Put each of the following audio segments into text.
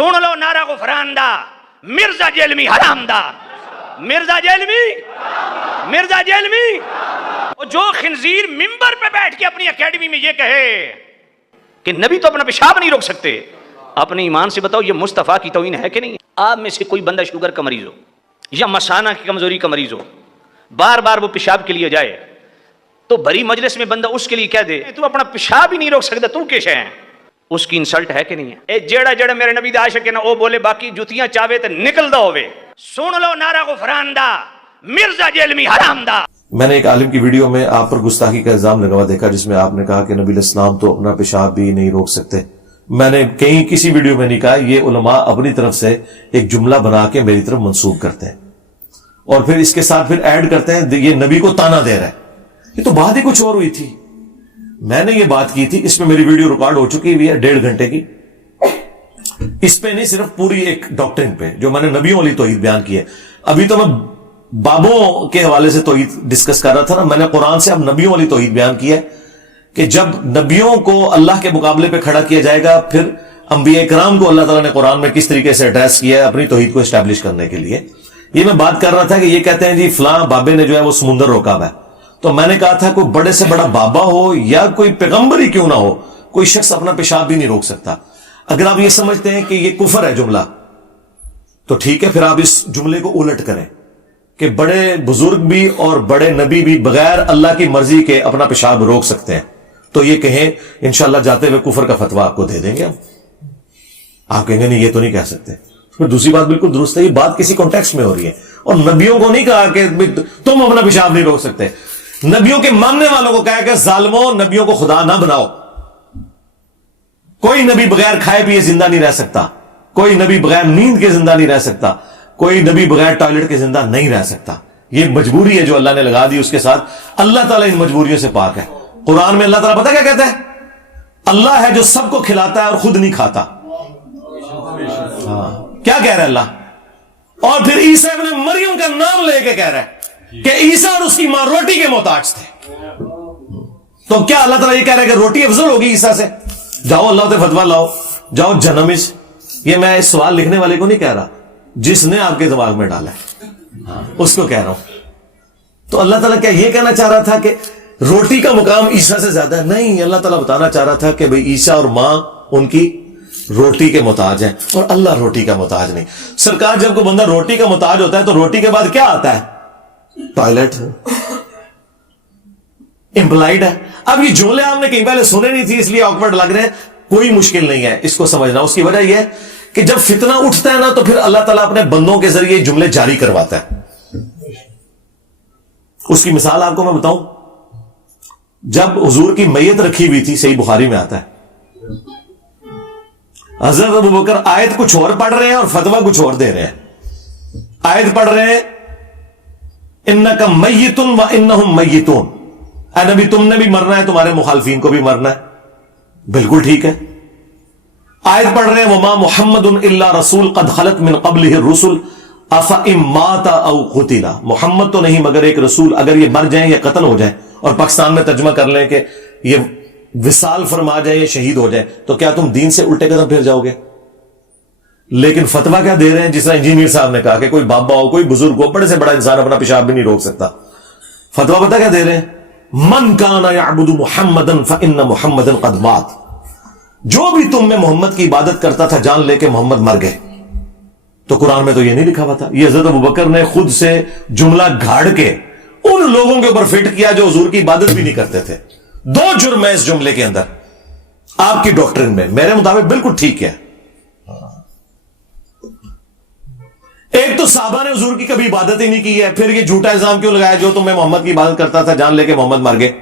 سن لو نعرہ غفران دا، مرزا جیلمی حرام دا، مرزا جیلمی جو خنزیر ممبر پہ بیٹھ کے اپنی اکیڈمی میں یہ کہے کہ نبی تو اپنا پیشاب نہیں روک سکتے، اپنے ایمان سے بتاؤ یہ مصطفیٰ کی توہین ہے کہ نہیں؟ آپ میں سے کوئی بندہ شوگر کا مریض ہو یا مثانہ کی کمزوری کا مریض ہو، بار بار وہ پیشاب کے لیے جائے تو بڑی مجلس میں بندہ اس کے لیے کہہ دے تو اپنا پیشاب ہی نہیں روک سکتا، تو کیسے ہے؟ اس کی انسلٹ ہے کہ نہیں ہے؟ اے جڑا میرے نبی دا عاشق ہے نا وہ بولے باقی جوتیاں چاہے تے نکل دا ہوئے۔ سن لو نعرہ غفران دا، مرزا جیلمی حرام دا۔ میں نے ایک عالم کی ویڈیو میں آپ پر گستاخی کا الزام لگا ہوا دیکھا جس میں آپ نے کہا کہ نبی علیہ السلام تو اپنا پیشاب بھی نہیں روک سکتے۔ میں نے کسی ویڈیو میں نہیں کہا، یہ علماء اپنی طرف سے ایک جملہ بنا کے میری طرف منسوب کرتے ہیں اور پھر اس کے ساتھ پھر ایڈ کرتے ہیں یہ نبی کو تانا دے رہا ہے۔ یہ تو بات ہی کچھ اور ہوئی تھی، میں نے یہ بات کی تھی، اس میں میری ویڈیو ریکارڈ ہو چکی ہوئی ہے 1.5 گھنٹے کی۔ اس پہ نہیں، صرف پوری ایک ڈاکٹرن پہ جو میں نے نبیوں والی توحید بیان کی ہے۔ ابھی تو میں بابوں کے حوالے سے توحید ڈسکس کر رہا تھا نا، میں نے قرآن سے اب نبیوں والی توحید بیان کی ہے کہ جب نبیوں کو اللہ کے مقابلے پہ کھڑا کیا جائے گا، پھر انبیاء کرام کو اللہ تعالیٰ نے قرآن میں کس طریقے سے ایڈریس کیا ہے اپنی توحید کو اسٹیبلش کرنے کے لیے۔ یہ میں بات کر رہا تھا کہ یہ کہتے ہیں جی فلاں بابے نے جو ہے وہ سمندر روکا ہوا ہے، تو میں نے کہا تھا کوئی بڑے سے بڑا بابا ہو یا کوئی پیغمبر ہی کیوں نہ ہو، کوئی شخص اپنا پیشاب بھی نہیں روک سکتا۔ اگر آپ یہ سمجھتے ہیں کہ یہ کفر ہے جملہ تو ٹھیک ہے، پھر آپ اس جملے کو الٹ کریں کہ بڑے بزرگ بھی اور بڑے نبی بھی بغیر اللہ کی مرضی کے اپنا پیشاب روک سکتے ہیں، تو یہ کہیں انشاءاللہ جاتے ہوئے کفر کا فتویٰ آپ کو دے دیں گے ہم۔ آپ کہیں گے نہیں یہ تو نہیں کہہ سکتے۔ پھر دوسری بات بالکل درست ہے، یہ بات کسی کانٹیکسٹ میں ہو رہی ہے، اور نبیوں کو نہیں کہا کہ تم اپنا پیشاب نہیں روک سکتے، نبیوں کے ماننے والوں کو کہا کہ ظالموں نبیوں کو خدا نہ بناؤ۔ کوئی نبی بغیر کھائے پیے زندہ نہیں رہ سکتا، کوئی نبی بغیر نیند کے زندہ نہیں رہ سکتا، کوئی نبی بغیر ٹوائلٹ کے زندہ نہیں رہ سکتا۔ یہ مجبوری ہے جو اللہ نے لگا دی، اس کے ساتھ اللہ تعالیٰ ان مجبوریوں سے پاک ہے۔ قرآن میں اللہ تعالیٰ پتہ کیا کہتا ہے؟ اللہ ہے جو سب کو کھلاتا ہے اور خود نہیں کھاتا۔ کیا کہہ رہا ہے اللہ؟ اور پھر عیسیٰ ابن مریم کا نام لے کے کہہ رہا ہے کہ عیسیٰ اور اس کی ماں روٹی کے محتاج تھے۔ تو کیا اللہ تعالیٰ یہ کہہ رہا ہے کہ روٹی افضل ہوگی عیسیٰ سے؟ جاؤ اللہ سے فتویٰ لاؤ، جاؤ جنمس۔ یہ میں اس سوال لکھنے والے کو نہیں کہہ رہا، جس نے آپ کے دماغ میں ڈالا ہے اس کو کہہ رہا ہوں۔ تو اللہ تعالیٰ کیا یہ کہنا چاہ رہا تھا کہ روٹی کا مقام عیسیٰ سے زیادہ ہے؟ نہیں، اللہ تعالیٰ بتانا چاہ رہا تھا کہ بھئی عیسیٰ اور ماں ان کی روٹی کے محتاج ہیں اور اللہ روٹی کا محتاج نہیں۔ سرکار جب کوئی بندہ روٹی کا محتاج ہوتا ہے تو روٹی کے بعد کیا آتا ہے؟ ٹوائلٹ امپلائڈ ہے۔ اب یہ جملے آپ نے کہیں پہلے سنے نہیں تھی اس لیے آکورڈ لگ رہے ہیں، کوئی مشکل نہیں ہے اس کو سمجھنا۔ اس کی وجہ یہ ہے کہ جب فتنہ اٹھتا ہے نا تو پھر اللہ تعالیٰ اپنے بندوں کے ذریعے جملے جاری کرواتا ہے۔ اس کی مثال آپ کو میں بتاؤں، جب حضور کی میت رکھی ہوئی تھی، صحیح بخاری میں آتا ہے، حضرت ابوبکر آیت کچھ اور پڑھ رہے ہیں اور فتویٰ کچھ اور دے رہے ہیں۔ آیت پڑھ رہے ہیں انک میت و انہم میتون، اے نبی تم نے بھی مرنا ہے، تمہارے مخالفین کو بھی مرنا ہے، بالکل ٹھیک ہے۔ آیت پڑھ رہے ہیں وما محمد الا رسول قد خلت من قبلہ الرسل افئن مات او قتل، محمد تو نہیں مگر ایک رسول، اگر یہ مر جائیں یا قتل ہو جائیں، اور پاکستان میں ترجمہ کر لیں کہ یہ وصال فرما جائے یا شہید ہو جائے، تو کیا تم دین سے الٹے قدم پھر جاؤ گے؟ لیکن فتویٰ کیا دے رہے ہیں؟ جس طرح انجینئر صاحب نے کہا کہ کوئی بابا ہو، کوئی بزرگ ہو، بڑے سے بڑا انسان اپنا پیشاب بھی نہیں روک سکتا۔ فتویٰ پتہ کیا دے رہے ہیں؟ من کان یعبد محمدا فان محمدا قد مات، جو بھی تم میں محمد کی عبادت کرتا تھا جان لے کہ محمد مر گئے۔ تو قرآن میں تو یہ نہیں لکھا ہوا تھا، یہ حضرت ابوبکر نے خود سے جملہ گھاڑ کے ان لوگوں کے اوپر فٹ کیا جو حضور کی عبادت بھی نہیں کرتے تھے۔ دو جرم ہے اس جملے کے اندر آپ کی ڈاکٹرن میں، میرے مطابق بالکل ٹھیک ہے۔ ایک تو صحابہ نے حضور کی کبھی عبادت ہی نہیں کی ہے، پھر یہ جھوٹا الزام کیوں لگایا جو تمہیں محمد کی عبادت کرتا تھا جان لے کے محمد مر گئے؟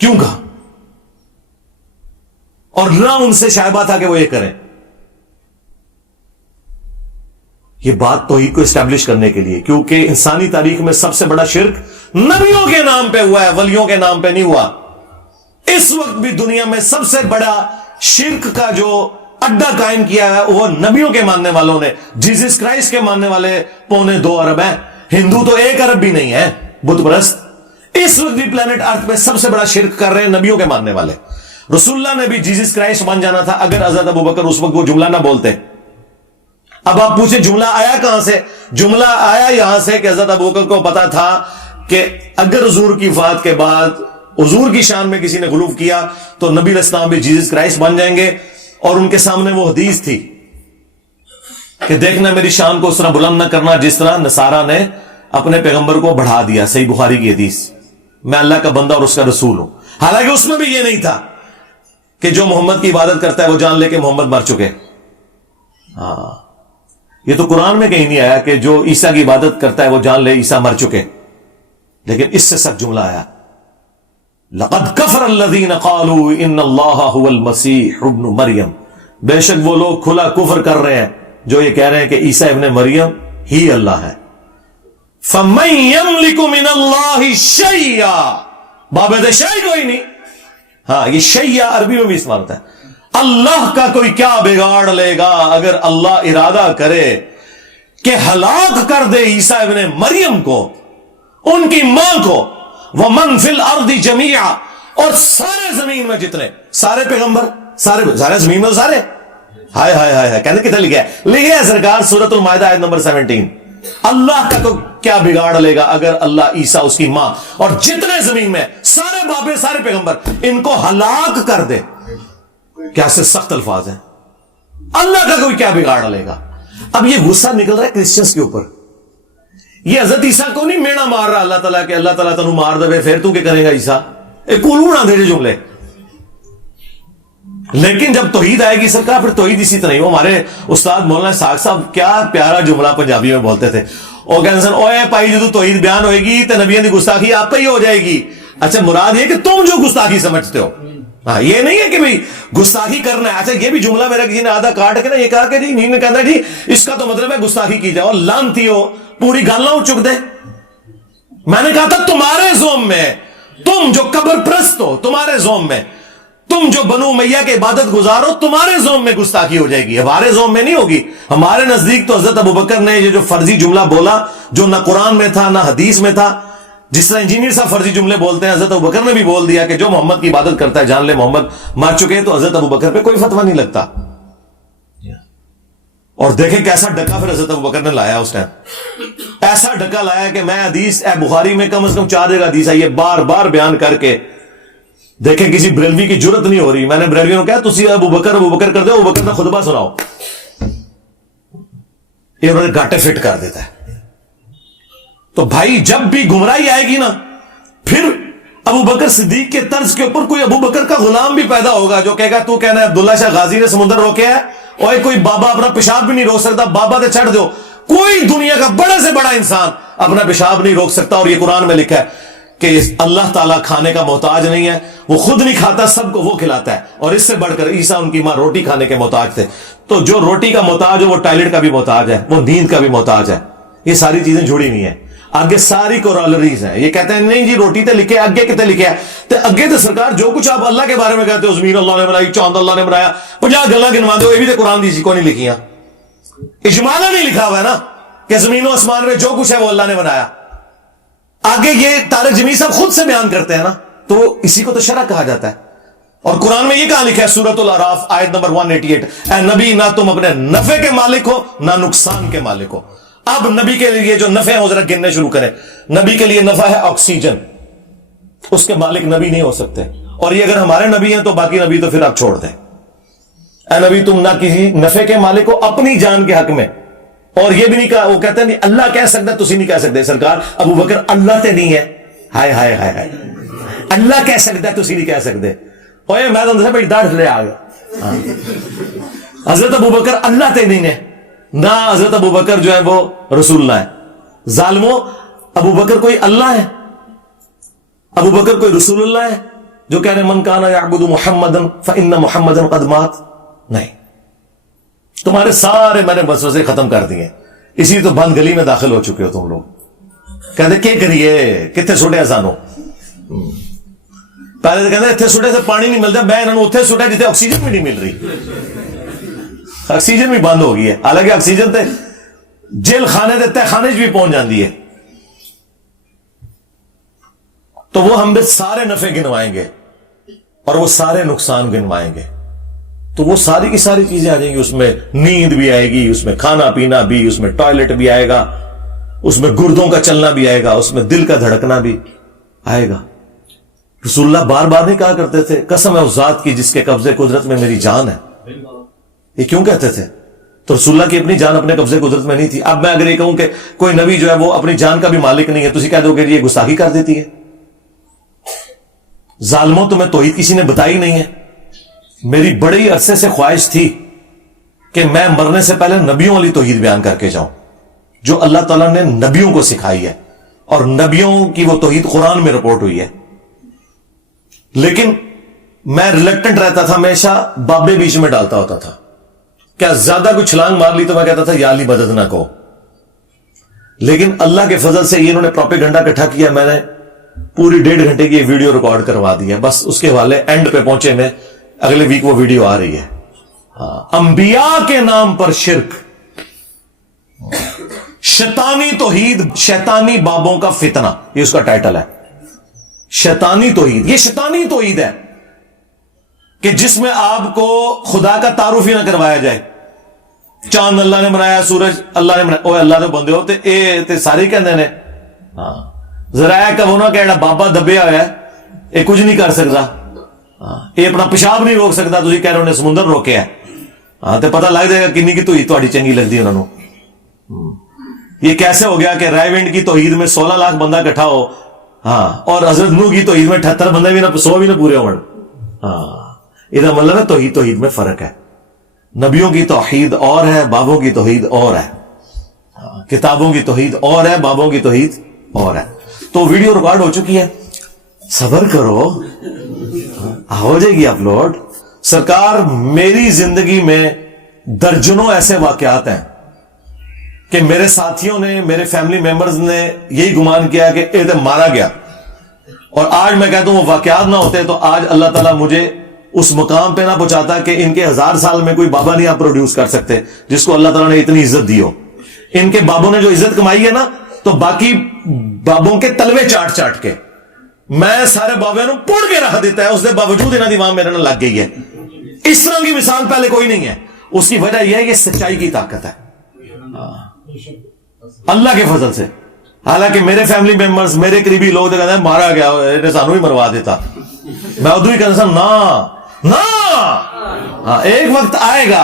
کیوں کہا؟ اور نہ ان سے شائبہ تھا کہ وہ یہ کریں۔ یہ بات توحید کو اسٹیبلش کرنے کے لیے، کیونکہ انسانی تاریخ میں سب سے بڑا شرک نبیوں کے نام پہ ہوا ہے، ولیوں کے نام پہ نہیں ہوا۔ اس وقت بھی دنیا میں سب سے بڑا شرک کا جو اڈا قائم کیا ہے وہ نبیوں کے ماننے والوں نے۔ جیزس کرائسٹ کے ماننے والے 2.25 ارب ہیں، ہندو تو 1 ارب بھی نہیں ہے بت پرست۔ اس وقت بھی پلانٹ ارتھ پہ سب سے بڑا شرک کر رہے ہیں نبیوں کے ماننے والے۔ رسول اللہ نے بھی جیسس کرائسٹ بن جانا تھا اگر حضرت ابوبکر اس وقت وہ جملہ نہ بولتے. اب آپ پوچھیں جملہ آیا کہاں سے؟ جملہ آیا یہاں سے کہ حضرت ابوبکر کو پتا تھا کہ اگر حضور کی وفات کے بعد حضور کی شان میں کسی نے غلو کیا تو نبی علیہ السلام بھی جیسس کرائسٹ بن جائیں گے. اور ان کے سامنے وہ حدیث تھی کہ دیکھنا میری شان کو اس طرح بلند نہ کرنا جس طرح نصارہ نے اپنے پیغمبر کو بڑھا دیا. صحیح بخاری کی حدیث. میں اللہ کا بندہ اور اس کا رسول ہوں. حالانکہ اس میں بھی یہ نہیں تھا کہ جو محمد کی عبادت کرتا ہے وہ جان لے کہ محمد مر چکے. ہاں یہ تو قرآن میں کہیں نہیں آیا کہ جو عیسیٰ کی عبادت کرتا ہے وہ جان لے عیسیٰ مر چکے. لیکن اس سے سخت جملہ آیا لقد کفر الذین قالوا ان اللہ هو المسیح ابن مریم. بے شک وہ لوگ کھلا کفر کر رہے ہیں جو یہ کہہ رہے ہیں کہ عیسیٰ ابن مریم ہی اللہ ہے. فَمَن يَمْلِكُ مِنَ اللَّهِ شَيْئًا. بابد شیء کوئی نہیں. ہاں یہ شیء عربی میں بھی استعمال ہوتا ہے. اللہ کا کوئی کیا بگاڑ لے گا اگر اللہ ارادہ کرے کہ ہلاک کر دے عیسیٰ ابن مریم کو, ان کی ماں کو, وَمَن فِي الْأَرْضِ جَمِيعًا, اور سارے زمین میں جتنے سارے پیغمبر سارے زمین میں سارے. ہائے ہائے ہائے کہنے کتنے لکھا ہے؟ لکھا ہے سرکار سورۃ المائدہ آیت نمبر 17. اللہ کا تو کیا بگاڑ لے گا اگر اللہ عیسیٰ اس کی ماں اور جتنے زمین میں سارے بابے سارے پیغمبر ان کو ہلاک کر دے. کیا سے سخت الفاظ ہیں. اللہ کا کوئی کیا بگاڑ لے گا. اب یہ غصہ نکل رہا ہے کرسچنز کے اوپر. یہ حضرت عیسیٰ کو نہیں مینا مار رہا اللہ تعالیٰ کہ اللہ تعالیٰ تنو مار دے پھر تو کیا کرے گا عیسیٰ. ایک کولوڑا دے جملے. لیکن جب توحید آئے گی سرکار پھر توحید اسی طرح. وہ ہمارے استاد مولانا ساگ صاحب کیا پیارا جملہ پنجابی میں بولتے تھے. وہ کہتے ہیں اوے پائی جدو توحید بیان ہوئے گی تو نبیوں کی گستاخی آپ پہ ہی ہو جائے گی. اچھا مراد یہ کہ تم جو گستاخی سمجھتے ہو. ہاں یہ نہیں ہے کہ بھئی گستاخی کرنا ہے. اچھا یہ بھی جملہ میرا کسی نے آدھا کاٹ کے نا یہ کہا کہ جی نہیں کہتا جی اس کا تو مطلب ہے گستاخی کی جائے. اور لانتی ہو پوری گل نہ چک دے. میں نے کہا تھا تمہارے زوم میں تم جو قبر پرست ہو تمہارے زوم میں تم جو بنو امیہ کے عبادت گزارو تمہارے زوم میں گستاخی ہو جائے گی. ہمارے زوم میں نہیں ہوگی. ہمارے نزدیک تو حضرت ابوبکر نے یہ جو فرضی جملہ بولا جو نہ قرآن میں تھا نہ حدیث میں تھا, جس طرح انجینئر صاحب فرضی جملے بولتے ہیں, حضرت ابوبکر نے بھی بول دیا کہ جو محمد کی عبادت کرتا ہے جان لے محمد مر چکے. تو حضرت ابوبکر پہ کوئی فتویٰ نہیں لگتا. اور دیکھیں کیسا ڈکا پھر حضرت ابوبکر نے لایا اس ٹائم. ایسا ڈکا لایا کہ میں حدیث بخاری میں کم از کم 4 جگہ حدیث ہے یہ بار بار بیان کر کے دیکھیں کسی بریلوی کی جرت نہیں ہو رہی. میں نے بریلویوں کو کہا تسی ابوبکر کر دے, ابوبکر کا خطبہ سناؤ. یہ انہوں نے گاٹے فٹ کر دیتا ہے. تو بھائی جب بھی گمراہی آئے گی نا پھر ابوبکر صدیق کے طرز کے اوپر کوئی ابوبکر کا غلام بھی پیدا ہوگا جو کہے گا تو کہنا ہے عبداللہ شاہ غازی نے سمندر روکے ہے اور کوئی بابا اپنا پیشاب بھی نہیں روک سکتا, بابا تے چڑھ دو. کوئی دنیا کا بڑے سے بڑا انسان اپنا پیشاب نہیں روک سکتا. اور یہ قرآن میں لکھا ہے کہ اللہ تعالیٰ کھانے کا محتاج نہیں ہے, وہ خود نہیں کھاتا سب کو وہ کھلاتا ہے. اور اس سے بڑھ کر عیسیٰ ان کی ماں روٹی کھانے کے محتاج تھے. تو جو روٹی کا محتاج ہے وہ ٹائلٹ کا بھی محتاج ہے, وہ نیند کا بھی محتاج ہے. یہ ساری چیزیں جڑی ہوئی ہیں. آگے ساری کورالریز ہیں. یہ کہتے ہیں نہیں جی روٹی تے لکھے اگے کتے لکھے ہے تے اگے تے سرکار جو کچھ آپ اللہ کے بارے میں کہتے ہو زمین اللہ نے بنائی چاند اللہ نے بنایا 50 گلاں گنوا دو, یہ بھی تے قرآن دی کو نہیں لکھیاں. اجمالا نہیں لکھا ہوا ہے نا کہ زمین و آسمان میں جو کچھ ہے وہ اللہ نے بنایا. آگے یہ طارق جمیل صاحب خود سے بیان کرتے ہیں نا تو اسی کو تو شرع کہا جاتا ہے. اور قرآن میں یہ کہاں لکھا ہے سورۃ الاعراف آیت نمبر 188 اے نبی نہ تم اپنے نفع کے مالک ہو نہ نقصان کے مالک ہو. اب نبی کے لیے جو نفع ہے وہ ذرا گننے شروع کریں. نبی کے لیے نفع ہے آکسیجن, اس کے مالک نبی نہیں ہو سکتے. اور یہ اگر ہمارے نبی ہیں تو باقی نبی تو پھر آپ چھوڑ دیں. اے نبی تم نہ کسی نفع کے مالک ہو اپنی جان کے حق میں. اور یہ بھی نہیں کہا, وہ کہتے ہیں نہیں اللہ کہہ سکتا تسی نہیں کہہ سکتے. سرکار ابوبکر اللہ تے نہیں ہے. ہائے ہائے ہائے ہائے اللہ کہہ سکتا تسی نہیں کہہ سکتے. اوے میں تو بڑی ڈاڑھ لے آ گیا. حضرت ابوبکر اللہ تے نہیں ہے نہ حضرت ابوبکر جو ہے وہ رسول اللہ ہے. ظالموں ابوبکر کوئی اللہ ہے, ابوبکر کوئی رسول اللہ ہے جو کہہ رہے من کان یعبد محمدا فإن محمدا قد مات. نہیں, تمہارے سارے میں نے وسوسے ختم کر دیے. اسی تو بند گلی میں داخل ہو چکے ہو تم لوگ. کہتے کیا کریے کتنے سٹیا سانو. پہلے تو کہتے اتنے سٹے سے پانی نہیں ملتا, میں انہوں نے اتنے سٹیا جتنے آکسیجن بھی نہیں مل رہی. آکسیجن بھی بند ہو گئی ہے. حالانکہ آکسیجن تے جیل خانے دے تہ خانے بھی پہنچ جاندی ہے. تو وہ ہم بھی سارے نفع گنوائیں گے. اور وہ سارے نقصان گنوائیں گے. تو وہ ساری کی ساری چیزیں آ جائیں گی. اس میں نیند بھی آئے گی, اس میں کھانا پینا بھی, اس میں ٹوائلٹ بھی آئے گا, اس میں گردوں کا چلنا بھی آئے گا, اس میں دل کا دھڑکنا بھی آئے گا. رسول اللہ بار بار نہیں کہا کرتے تھے قسم ہے اس ذات کی جس کے قبضے قدرت میں میری جان ہے؟ یہ کیوں کہتے تھے؟ تو رسول اللہ کی اپنی جان اپنے قبضے قدرت میں نہیں تھی. اب میں اگر یہ کہوں کہ کوئی نبی جو ہے وہ اپنی جان کا بھی مالک نہیں ہے تو اسی کہہ دو کہ یہ گستاخی کر دیتی ہے. ظالموں تمہیں توحید کسی نے بتائی نہیں ہے. میری بڑی عرصے سے خواہش تھی کہ میں مرنے سے پہلے نبیوں والی توحید بیان کر کے جاؤں جو اللہ تعالیٰ نے نبیوں کو سکھائی ہے, اور نبیوں کی وہ توحید قرآن میں رپورٹ ہوئی ہے. لیکن میں ریلیکٹنٹ رہتا تھا, ہمیشہ بابے بیچ میں ڈالتا ہوتا تھا. کیا زیادہ کوئی چھلانگ مار لی تو میں کہتا تھا یا علی مدد نہ کو. لیکن اللہ کے فضل سے یہ انہوں نے پروپیگنڈا اکٹھا کیا, میں نے پوری 1.5 گھنٹے کی یہ ویڈیو ریکارڈ کروا دی ہے. بس اس کے حوالے اینڈ پہ پہنچے میں, اگلے ویک وہ ویڈیو آ رہی ہے. انبیاء کے نام پر شرک, شیطانی توحید, شیطانی بابوں کا فتنہ, یہ اس کا ٹائٹل ہے. شیطانی توحید, یہ شیطانی توحید ہے کہ جس میں آپ کو خدا کا تعارف ہی نہ کروایا جائے. چاند اللہ نے بنایا, سورج اللہ نے بنایا, اوے اللہ نے بندے ہو تے سارے کہندے نے ہاں ذرائع کا وہ نہ کہنا بابا دبیا ہوا ہے یہ کچھ نہیں کر سکتا, یہ اپنا پیشاب نہیں روک سکتا, تسی کہہ رہے انہیں سمندر روکیا ہاں تے پتہ لگ جائے گا کنی کی توحید تہاڈی چنگی لگدی انہاں نوں. یہ کیسے ہو گیا کہ رائے ونڈ کی توحید میں 16 لاکھ بندہ اکٹھا ہو, ہاں, اور حضرت نوح کی توحید میں 78 بندے بھی نہ 100 بھی نہ پورے ہون. ہاں یہ مطلب ہے توحید میں فرق ہے. نبیوں کی توحید اور ہے, بابوں کی توحید اور ہے. کتابوں کی توحید اور ہے, بابوں کی توحید اور ہے. تو ویڈیو ریکارڈ ہو چکی ہے, صبر کرو, ہو جائے گی اپلوڈ. سرکار میری زندگی میں درجنوں ایسے واقعات ہیں کہ میرے ساتھیوں نے, میرے فیملی ممبرز نے یہی گمان کیا کہ یہ مارا گیا, اور آج میں کہتا ہوں وہ واقعات نہ ہوتے تو آج اللہ تعالیٰ مجھے اس مقام پہ نہ پہنچاتا کہ ان کے 1000 سال میں کوئی بابا نہیں آپ پروڈیوس کر سکتے جس کو اللہ تعالیٰ نے اتنی عزت دی ہو. ان کے بابوں نے جو عزت کمائی ہے نا, تو باقی بابوں کے تلوے چاٹ چاٹ کے میں سارے بابے نو پڑ کے رکھ دیتا ہے, اس کے باوجود انہاں دی وہاں میرے نال لگ گئی ہے. اس طرح کی مثال پہلے کوئی نہیں ہے. اس کی وجہ یہ ہے کہ سچائی کی طاقت ہے اللہ کے فضل سے. حالانکہ میرے فیملی ممبرز, میرے قریبی لوگ تو کہتے ہیں مارا گیا, انہیں سانو ہی مروا دیتا. میں ادو ہی کہتا نا نا, ایک وقت آئے گا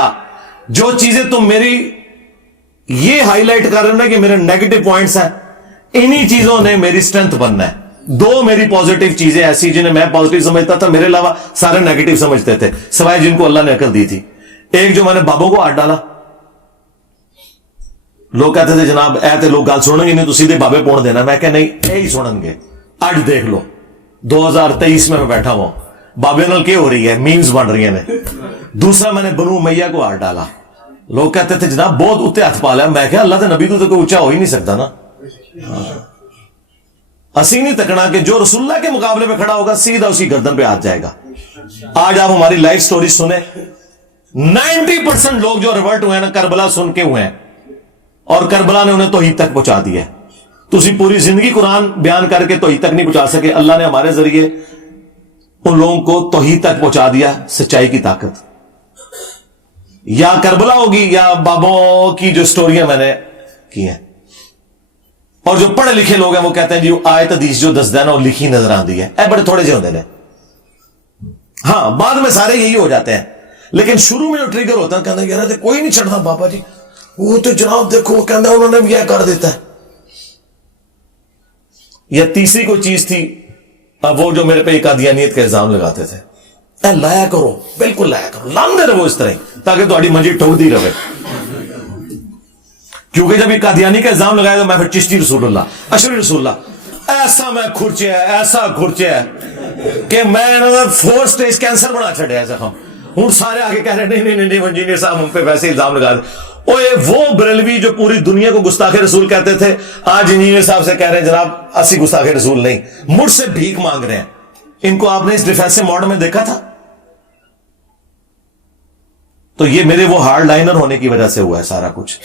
جو چیزیں تم میری یہ ہائی لائٹ کر رہے ہیں کہ میرے نیگیٹو پوائنٹس ہیں, انہی چیزوں نے میری سٹرینتھ بننا ہے. 2 میری پازیٹیو چیزیں ایسی جنہیں میں پازیٹیو سمجھتا تھا, میرے علاوہ سارے نیگیٹو سمجھتے تھے سوائے جن کو اللہ نے عقل دی تھی. ایک جو میں نے بابوں کو ہاتھ ڈالا, لوگ کہتے تھے جناب اے تے لوگ گل سنیں گے نہیں تو سیدھے بابے پون دینا. میں کہ نہیں, اے ہی سنیں گے. اج دیکھ لو 2023 میں بیٹھا ہوں, بابے نال کیا ہو رہی ہے, میمز بن رہی ہیں. دوسرا میں نے بنو امیہ کو ہاتھ ڈالا, لوگ کہتے تھے جناب بہت اتنے ہاتھ پا لیا. میں کہا اللہ تے نبی تو کوئی اونچا ہو ہی نہیں سکتا نا. اسی نہیں تکنا کہ جو رسول اللہ کے مقابلے میں کھڑا ہوگا سیدھا اسی گردن پہ ہاتھ جائے گا. آج آپ ہماری لائف سٹوری سنیں, 90% لوگ جو ریورٹ ہوئے ہیں نا کربلا سن کے ہوئے ہیں, اور کربلا نے انہیں توحید تک پہنچا دیا ہے. تسی پوری زندگی قرآن بیان کر کے توحید تک نہیں پہنچا سکے. اللہ نے ہمارے ذریعے ان لوگوں کو توحید تک پہنچا دیا. سچائی کی طاقت یا کربلا ہوگی یا بابوں کی جو سٹوریاں میں نے کی ہیں. اور جو پڑھے لکھے لوگ ہیں وہ کہتے ہیں جی آیت حدیث جو دس دینا اور لکھی نظر آتی ہے, اے بڑے تھوڑے سے ہوتے ہیں. ہاں بعد میں سارے یہی ہو جاتے ہیں, لیکن شروع میں جو ٹریگر ہوتا ہے کہتے ہیں یار کوئی نہیں چڑھتا بابا جی, وہ تو جناب دیکھو وہ کہتے ہیں انہوں نے بھی یہ کر دیتا ہے. یا تیسری کوئی چیز تھی, وہ جو میرے پہ قادیانیت کا الزام لگاتے تھے, اے لایا کرو, بالکل لایا کرو, لاندے رہو اس طرح تاکہ تہاڈی منجی ٹھوکدی رہے. کیونکہ جب یہ قادیانی کا الزام لگایا تو میں پھر چشتی رسول اللہ, اشری رسول اللہ, ایسا میں کھرچیا ہے, ایسا کھرچیا ہے کہ میں 4 سٹیج کینسر بنا چھڑیا زخم. ہوں سارے آگے کہہ رہے نہیں انجینئر صاحب ہم پہ ویسے الزام لگا دے. وہ بریلوی جو پوری دنیا کو گستاخ رسول کہتے تھے, آج انجینئر صاحب سے کہہ رہے ہیں جناب اسی گستاخ رسول نہیں, مجھ سے بھیک مانگ رہے ہیں. ان کو آپ نے اس ڈیفینسو موڈ میں دیکھا تھا؟ تو یہ میرے وہ ہارڈ لائنر ہونے کی وجہ سے ہوا ہے سارا کچھ.